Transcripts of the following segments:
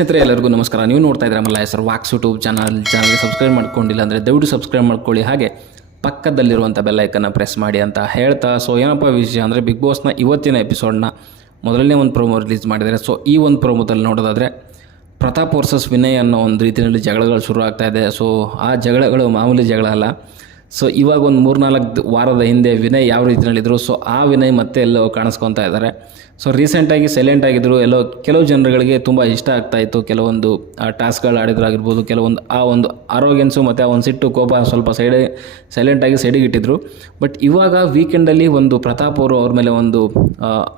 ಸ್ನೇಹಿತರೆ ಎಲ್ಲರಿಗೂ ನಮಸ್ಕಾರ. ನೀವು ನೋಡ್ತಾ ಇದ್ದೀರಾ ಮಲ್ಲ ಹೆಸರು ವಾಕ್ಸ್ ಯೂಟ್ಯೂಬ್ ಚಾನಲ್ಗೆ ಸಬ್ಸ್ಕ್ರೈಬ್ ಮಾಡ್ಕೊಂಡಿಲ್ಲ ಅಂದರೆ ದಯವಿಟ್ಟು ಸಬ್ಸ್ಕ್ರೈಬ್ ಮಾಡ್ಕೊಳ್ಳಿ. ಹಾಗೆ ಪಕ್ಕದಲ್ಲಿರುವಂಥ ಬೆಲ್ಲೈಕನ್ನು ಪ್ರೆಸ್ ಮಾಡಿ ಅಂತ ಹೇಳ್ತಾ, ಸೊ ಏನಪ್ಪ ವಿಷಯ ಅಂದರೆ ಬಿಗ್ ಬಾಸ್ನ ಇವತ್ತಿನ ಎಪಿಸೋಡ್ನ ಮೊದಲನೇ ಒಂದು ಪ್ರೋಮೋ ರಿಲೀಸ್ ಮಾಡಿದ್ದಾರೆ. ಸೊ ಈ ಒಂದು ಪ್ರೋಮೋದಲ್ಲಿ ನೋಡೋದಾದರೆ ಪ್ರತಾಪ್ ವರ್ಸಸ್ ವಿನಯ್ ಅನ್ನೋ ಒಂದು ರೀತಿಯಲ್ಲಿ ಜಗಳಗಳು ಶುರು ಆಗ್ತಾಯಿದೆ. ಸೊ ಆ ಜಗಳಗಳು ಮಾಮೂಲಿ ಜಗಳ ಅಲ್ಲ. ಸೊ ಇವಾಗ ಒಂದು 3-4 ವಾರದ ಹಿಂದೆ ವಿನಯ್ ಯಾವ ರೀತಿಯಲ್ಲಿದ್ದರು, ಸೊ ಆ ವಿನಯ್ ಮತ್ತೆ ಎಲ್ಲೋ ಕಾಣಿಸ್ಕೊತಾ ಇದ್ದಾರೆ. ಸೊ ರೀಸೆಂಟಾಗಿ ಸೈಲೆಂಟ್ ಆಗಿದ್ದರು. ಎಲ್ಲೋ ಕೆಲವು ಜನರುಗಳಿಗೆ ತುಂಬ ಇಷ್ಟ ಆಗ್ತಾಯಿತ್ತು. ಕೆಲವೊಂದು ಟಾಸ್ಕ್ಗಳು ಆಡಿದ್ರಾಗಿರ್ಬೋದು, ಕೆಲವೊಂದು ಆ ಒಂದು ಆರೋಗ್ಯನ್ಸು ಮತ್ತು ಆ ಒಂದು ಸಿಟ್ಟು ಕೋಪ ಸ್ವಲ್ಪ ಸೈಲೆಂಟಾಗಿ ಸೈಡಿಗೆ ಇಟ್ಟಿದ್ರು. ಬಟ್ ಇವಾಗ ವೀಕೆಂಡಲ್ಲಿ ಒಂದು ಪ್ರತಾಪ್ ಅವರು ಅವ್ರ ಮೇಲೆ ಒಂದು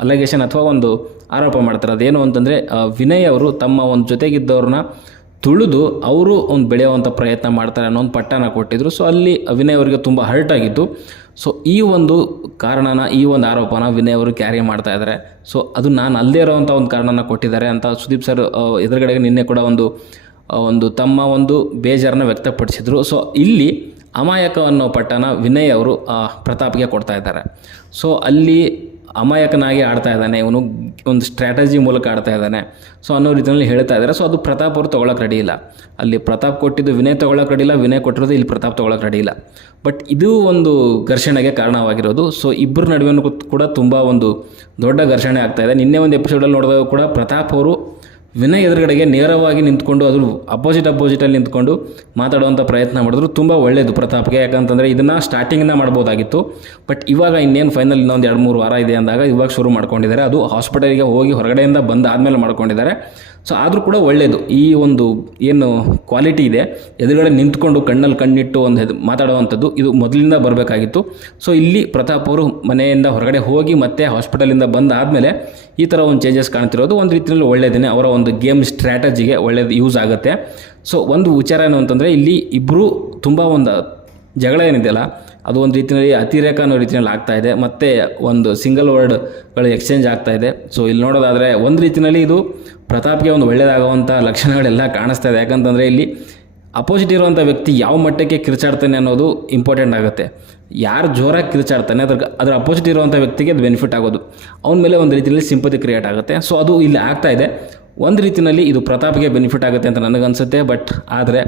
ಅಲಿಗೇಷನ್ ಅಥವಾ ಒಂದು ಆರೋಪ ಮಾಡ್ತಾರೆ. ಅದೇನು ಅಂತಂದರೆ ವಿನಯ್ ಅವರು ತಮ್ಮ ಒಂದು ಜೊತೆಗಿದ್ದವ್ರನ್ನ ತುಳಿದು ಅವರು ಒಂದು ಬೆಳೆಯುವಂಥ ಪ್ರಯತ್ನ ಮಾಡ್ತಾರೆ ಅನ್ನೋ ಒಂದು ಪಟ್ಟನ ಕೊಟ್ಟಿದ್ದರು. ಸೊ ಅಲ್ಲಿ ವಿನಯ್ ಅವರಿಗೆ ತುಂಬ ಹರ್ಟ್ ಆಗಿತ್ತು. ಸೊ ಈ ಒಂದು ಕಾರಣನ, ಈ ಒಂದು ಆರೋಪನ ವಿನಯ್ ಅವರು ಕ್ಯಾರಿ ಮಾಡ್ತಾ ಇದ್ದಾರೆ. ಸೊ ಅದು ನಾನು ಅಲ್ಲದೇ ಇರೋವಂಥ ಒಂದು ಕಾರಣನ ಕೊಟ್ಟಿದ್ದಾರೆ ಅಂತ ಸುದೀಪ್ ಸರ್ ಎದುರುಗಡೆಗೆ ನಿನ್ನೆ ಕೂಡ ಒಂದು ತಮ್ಮ ಒಂದು ಬೇಜಾರನ್ನ ವ್ಯಕ್ತಪಡಿಸಿದರು. ಸೊ ಇಲ್ಲಿ ಅಮಾಯಕ ಅನ್ನೋ ಪಟ್ಟನ ವಿನಯ್ ಅವರು ಪ್ರತಾಪ್ಗೆ ಕೊಡ್ತಾ ಇದ್ದಾರೆ. ಸೊ ಅಲ್ಲಿ ಅಮಾಯಕನಾಗಿ ಆಡ್ತಾ ಇದ್ದಾನೆ, ಇವನು ಒಂದು ಸ್ಟ್ರಾಟಜಿ ಮೂಲಕ ಆಡ್ತಾ ಇದ್ದಾನೆ ಸೊ ಅನ್ನೋ ರೀತಿಯಲ್ಲಿ ಹೇಳ್ತಾ ಇದ್ದಾರೆ. ಸೊ ಅದು ಪ್ರತಾಪ್ ಅವರು ತೊಗೊಳಕ್ಕೆ ರೆಡಿ ಇಲ್ಲ. ಅಲ್ಲಿ ಪ್ರತಾಪ್ ಕೊಟ್ಟಿದ್ದು ವಿನಯ್ ತೊಗೊಳಕ್ಕೆ ರೆಡಿ ಇಲ್ಲ, ವಿನಯ್ ಕೊಟ್ಟಿರೋದು ಇಲ್ಲಿ ಪ್ರತಾಪ್ ತೊಗೊಳಕ್ಕೆ ರೆಡಿ ಇಲ್ಲ. ಬಟ್ ಇದು ಒಂದು ಘರ್ಷಣೆಗೆ ಕಾರಣವಾಗಿರೋದು. ಸೊ ಇಬ್ಬರ ನಡುವೆ ಕೂಡ ತುಂಬ ಒಂದು ದೊಡ್ಡ ಘರ್ಷಣೆ ಆಗ್ತಾಯಿದೆ. ನಿನ್ನೆ ಒಂದು ಎಪಿಸೋಡಲ್ಲಿ ನೋಡಿದಾಗ ಕೂಡ ಪ್ರತಾಪ್ ಅವರು ವಿನಯ್ ಎದುರುಗಡೆಗೆ ನೇರವಾಗಿ ನಿಂತ್ಕೊಂಡು ಅದು ಅಪೋಸಿಟಲ್ಲಿ ನಿಂತ್ಕೊಂಡು ಮಾತಾಡುವಂಥ ಪ್ರಯತ್ನ ಮಾಡಿದ್ರು. ತುಂಬ ಒಳ್ಳೆಯದು ಪ್ರತಾಪ್ಗೆ. ಯಾಕಂತಂದರೆ ಇದನ್ನು ಸ್ಟಾರ್ಟಿಂಗಿಂದ ಮಾಡ್ಬೋದಾಗಿತ್ತು. ಬಟ್ ಇವಾಗ ಇನ್ನೇನು ಫೈನಲ್ ಇನ್ನೊಂದು 2-3 ವಾರ ಇದೆ ಅಂದಾಗ ಇವಾಗ ಶುರು ಮಾಡ್ಕೊಂಡಿದ್ದಾರೆ. ಅದು ಹಾಸ್ಪಿಟಲಿಗೆ ಹೋಗಿ ಹೊರಗಡೆಯಿಂದ ಬಂದಾದಮೇಲೆ ಮಾಡ್ಕೊಂಡಿದ್ದಾರೆ. ಸೊ ಆದರೂ ಕೂಡ ಒಳ್ಳೆಯದು. ಈ ಒಂದು ಏನು ಕ್ವಾಲಿಟಿ ಇದೆ, ಎದುರುಗಡೆ ನಿಂತ್ಕೊಂಡು ಕಣ್ಣಲ್ಲಿ ಕಣ್ಣಿಟ್ಟು ಒಂದು ಮಾತಾಡುವಂಥದ್ದು, ಇದು ಮೊದಲಿಂದ ಬರಬೇಕಾಗಿತ್ತು. ಸೊ ಇಲ್ಲಿ ಪ್ರತಾಪ್ ಅವರು ಮನೆಯಿಂದ ಹೊರಗಡೆ ಹೋಗಿ ಮತ್ತೆ ಹಾಸ್ಪಿಟಲಿಂದ ಬಂದಾದಮೇಲೆ ಈ ಥರ ಒಂದು ಚೇಂಜಸ್ ಕಾಣ್ತಿರೋದು ಒಂದು ರೀತಿಯಲ್ಲಿ ಒಳ್ಳೆಯದೇ. ಅವರ ಒಂದು ಗೇಮ್ ಸ್ಟ್ರಾಟಜಿಗೆ ಒಳ್ಳೆಯದು ಯೂಸ್ ಆಗುತ್ತೆ. ಸೊ ಒಂದು ವಿಚಾರ ಏನು ಅಂತಂದರೆ ಇಲ್ಲಿ ಇಬ್ಬರು ತುಂಬ ಒಂದು ಜಗಳ ಏನಿದೆಯಲ್ಲ ಅದು ಒಂದು ರೀತಿಯಲ್ಲಿ ಅತಿರೇಕ ಅನ್ನೋ ರೀತಿಯಲ್ಲಿ ಆಗ್ತಾಯಿದೆ. ಮತ್ತು ಒಂದು ಸಿಂಗಲ್ ವರ್ಡ್ಗಳು ಎಕ್ಸ್ಚೇಂಜ್ ಆಗ್ತಾಯಿದೆ. ಸೊ ಇಲ್ಲಿ ನೋಡೋದಾದರೆ ಒಂದು ರೀತಿಯಲ್ಲಿ ಇದು ಪ್ರತಾಪ್ಗೆ ಒಂದು ಒಳ್ಳೆಯದಾಗುವಂಥ ಲಕ್ಷಣಗಳೆಲ್ಲ ಕಾಣಿಸ್ತಾ ಇದೆ. ಯಾಕಂತಂದರೆ ಇಲ್ಲಿ ಅಪೋಸಿಟ್ ಇರುವಂಥ ವ್ಯಕ್ತಿ ಯಾವ ಮಟ್ಟಕ್ಕೆ ಕಿರ್ಚಾಡ್ತಾನೆ ಅನ್ನೋದು ಇಂಪಾರ್ಟೆಂಟ್ ಆಗುತ್ತೆ. ಯಾರು ಜೋರಾಗಿ ಕಿರ್ಚಾಡ್ತಾನೆ ಅದರ ಅಪೋಸಿಟ್ ಇರುವಂಥ ವ್ಯಕ್ತಿಗೆ ಅದು ಬೆನಿಫಿಟ್ ಆಗೋದು, ಅವನ ಮೇಲೆ ಒಂದು ರೀತಿಯಲ್ಲಿ ಸಿಂಪತಿ ಕ್ರಿಯೇಟ್ ಆಗುತ್ತೆ. ಸೊ ಅದು ಇಲ್ಲಿ ಆಗ್ತಾಯಿದೆ. ಒಂದು ರೀತಿಯಲ್ಲಿ ಇದು ಪ್ರತಾಪ್ಗೆ ಬೆನಿಫಿಟ್ ಆಗುತ್ತೆ ಅಂತ ನನಗನ್ಸುತ್ತೆ. ಬಟ್ ಆದರೆ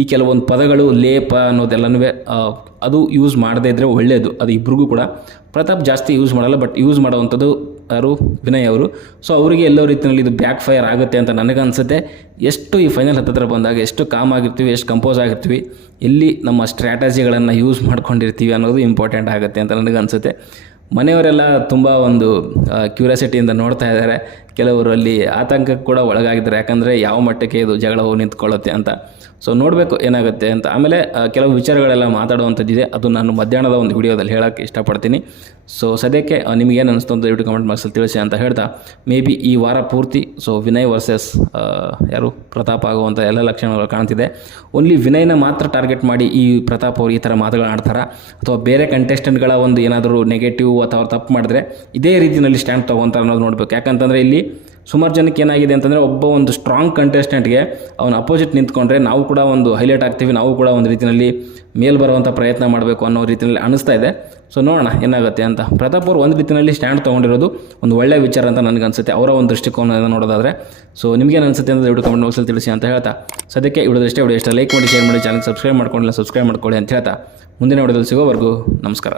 ಈ ಕೆಲವೊಂದು ಪದಗಳು ಲೇಪ ಅನ್ನೋದೆಲ್ಲನೂ ಅದು ಯೂಸ್ ಮಾಡದೇ ಇದ್ದರೆ ಒಳ್ಳೆಯದು. ಅದು ಇಬ್ರಿಗೂ ಕೂಡ. ಪ್ರತಾಪ್ ಜಾಸ್ತಿ ಯೂಸ್ ಮಾಡಲ್ಲ, ಬಟ್ ಯೂಸ್ ಮಾಡೋವಂಥದ್ದು ಯಾರು ವಿನಯ್ ಅವರು. ಸೊ ಅವರಿಗೆ ಎಲ್ಲೋ ರೀತಿಯಲ್ಲಿ ಇದು ಬ್ಯಾಕ್ ಫೈರ್ ಆಗುತ್ತೆ ಅಂತ ನನಗನ್ಸುತ್ತೆ. ಎಷ್ಟು ಈ ಫೈನಲ್ ಹತ್ತಿರ ಬಂದಾಗ ಎಷ್ಟು ಕಾಮ್ ಆಗಿರ್ತೀವಿ, ಎಷ್ಟು ಕಂಪೋಸ್ ಆಗಿರ್ತೀವಿ, ಎಲ್ಲಿ ನಮ್ಮ ಸ್ಟ್ರಾಟಜಿಗಳನ್ನು ಯೂಸ್ ಮಾಡ್ಕೊಂಡಿರ್ತೀವಿ ಅನ್ನೋದು ಇಂಪಾರ್ಟೆಂಟ್ ಆಗುತ್ತೆ ಅಂತ ನನಗನ್ಸುತ್ತೆ. ಮನೆಯವರೆಲ್ಲ ತುಂಬ ಒಂದು ಕ್ಯೂರಿಯಾಸಿಟಿಯಿಂದ ನೋಡ್ತಾ ಇದ್ದಾರೆ. ಕೆಲವರು ಅಲ್ಲಿ ಆತಂಕಕ್ಕೆ ಕೂಡ ಒಳಗಾಗಿದ್ದಾರೆ. ಯಾಕಂದರೆ ಯಾವ ಮಟ್ಟಕ್ಕೆ ಇದು ಜಗಳ ಹೋಗಿ ನಿಂತ್ಕೊಳ್ಳುತ್ತೆ ಅಂತ. ಸೊ ನೋಡಬೇಕು ಏನಾಗುತ್ತೆ ಅಂತ. ಆಮೇಲೆ ಕೆಲವು ವಿಚಾರಗಳೆಲ್ಲ ಮಾತಾಡುವಂಥದ್ದಿದೆ, ಅದು ನಾನು ಮಧ್ಯಾಹ್ನದ ಒಂದು ವಿಡಿಯೋದಲ್ಲಿ ಹೇಳೋಕ್ಕೆ ಇಷ್ಟಪಡ್ತೀನಿ. ಸೊ ಸದ್ಯಕ್ಕೆ ನಿಮಗೇನು ಅನಿಸ್ತು ಅಂತ ದಯವಿಟ್ಟು ಕಮೆಂಟ್ ಬಾಕ್ಸಲ್ಲಿ ತಿಳಿಸಿ ಅಂತ ಹೇಳ್ತಾ, ಮೇ ಬಿ ಈ ವಾರ ಪೂರ್ತಿ ಸೊ ವಿನಯ್ ವರ್ಸಸ್ ಯಾರು ಪ್ರತಾಪ್ ಆಗುವಂಥ ಎಲ್ಲ ಲಕ್ಷಣಗಳು ಕಾಣ್ತಿದೆ. ಓನ್ಲಿ ವಿನಯ್ನ ಮಾತ್ರ ಟಾರ್ಗೆಟ್ ಮಾಡಿ ಈ ಪ್ರತಾಪ್ ಅವರು ಈ ಥರ ಮಾತುಗಳನ್ನ ಆಡ್ತಾರಾ, ಅಥವಾ ಬೇರೆ ಕಂಟೆಸ್ಟೆಂಟ್ಗಳ ಒಂದು ಏನಾದರೂ ನೆಗೆಟಿವ್ ಅಥವಾ ಅವ್ರು ತಪ್ಪು ಮಾಡಿದ್ರೆ ಇದೇ ರೀತಿಯಲ್ಲಿ ಸ್ಟ್ಯಾಂಡ್ ತೊಗೊತಾರೆ ಅನ್ನೋದು ನೋಡಬೇಕು. ಯಾಕಂತಂದರೆ ಇಲ್ಲಿ ಸುಮಾರು ಜನಕ್ಕೆ ಏನಾಗಿದೆ ಅಂತಂದರೆ ಒಂದು ಸ್ಟ್ರಾಂಗ್ ಕಂಟೆಸ್ಟೆಂಟ್ಗೆ ಅವನ ಅಪೋಸಿಟ್ ನಿಂತ್ಕೊಂಡ್ರೆ ನಾವು ಕೂಡ ಒಂದು ಹೈಲೈಟ್ ಆಗ್ತೀವಿ, ನಾವು ಕೂಡ ಒಂದು ರೀತಿಯಲ್ಲಿ ಮೇಲ್ ಬರುವಂಥ ಪ್ರಯತ್ನ ಮಾಡಬೇಕು ಅನ್ನೋ ರೀತಿಯಲ್ಲಿ ಅನಿಸ್ತಾ ಇದೆ. ಸೊ ನೋಡೋಣ ಏನಾಗುತ್ತೆ ಅಂತ. ಪ್ರತಾಪ್ ಅವರು ಒಂದು ರೀತಿಯಲ್ಲಿ ಸ್ಟ್ಯಾಂಡ್ ತೊಗೊಂಡಿರೋದು ಒಂದು ಒಳ್ಳೆಯ ವಿಚಾರ ಅಂತ ನನಗನ್ಸುತ್ತೆ, ಅವರ ಒಂದು ದೃಷ್ಟಿಕೋನದಿಂದ ನೋಡೋದಾದರೆ. ಸೊ ನಿಮಗೇನು ಅನಿಸುತ್ತೆ ಅಂತ ದಯವಿಟ್ಟು ಕಮೆಂಟ್ ಬಾಕ್ಸಲ್ಲಿ ತಿಳಿಸಿ ಅಂತ ಹೇಳ್ತಾ, ಸದ್ಯಕ್ಕೆ ವಿಡಿಯೋ ಇಷ್ಟ ಲೈಕ್ ಮಾಡಿ, ಶೇರ್ ಮಾಡಿ, ಚಾನಲ್ ಸಬ್ಸ್ಕ್ರೈಬ್ ಮಾಡ್ಕೊಳ್ಳಿ ಅಂತ ಹೇಳ್ತಾ ಮುಂದಿನ ವಿಡಿಯೋದಲ್ಲಿ ಸಿಗೋವರೆಗೂ ನಮಸ್ಕಾರ.